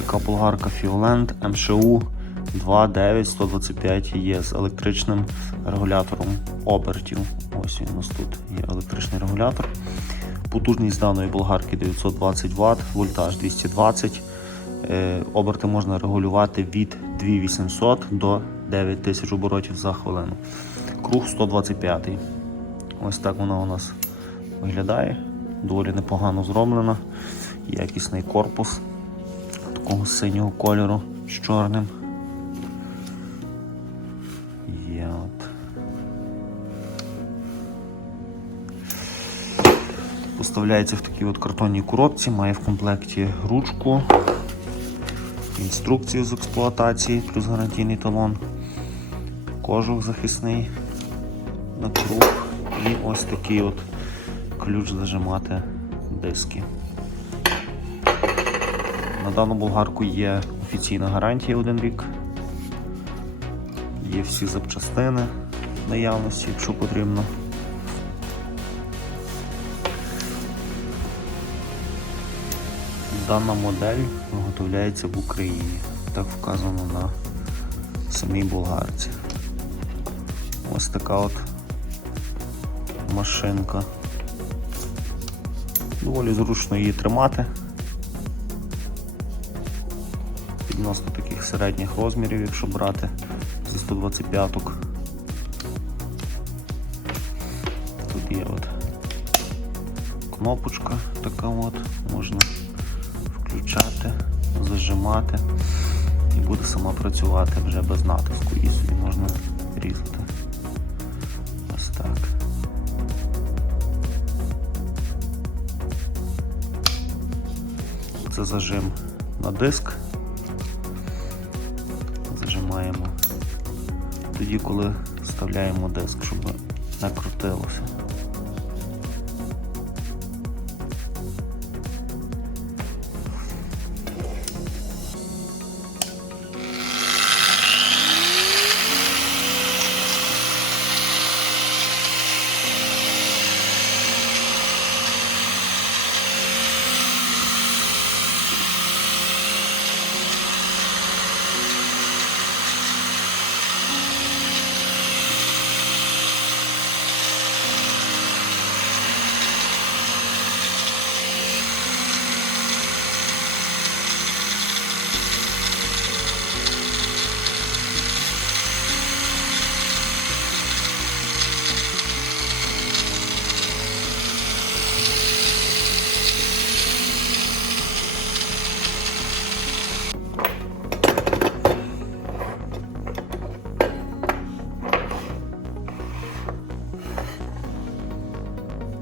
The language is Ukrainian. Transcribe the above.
така болгарка Фіолент МШУ 29125 є з електричним регулятором обертів. Ось він у нас тут є електричний регулятор. Потужність даної болгарки 920 Вт, вольтаж 220. Е, Оберти можна регулювати від 2800 до 9000 оборотів за хвилину. Круг 125. Ось так вона у нас виглядає. Доволі непогано зроблена. Якісний корпус такого синього кольору з чорним. Є от. Поставляється в такій от картонній коробці, має в комплекті ручку, інструкцію з експлуатації, плюс гарантійний талон, кожух захисний на круг і ось такий от ключ зажимати диски. На дану болгарку є офіційна гарантія один рік. Є всі запчастини наявності, якщо потрібно. Дана модель виготовляється в Україні. Так вказано на самій болгарці. Ось така от машинка. Доволі зручно її тримати. Відносно таких середніх розмірів, якщо брати зі 125-ок. Тут є от кнопочка така от, можна включати, зажимати і буде сама працювати вже без натиску і собі можна різати. Ось так. Це зажим на диск. Зажимаємо тоді, коли вставляємо диск, щоб не крутилося.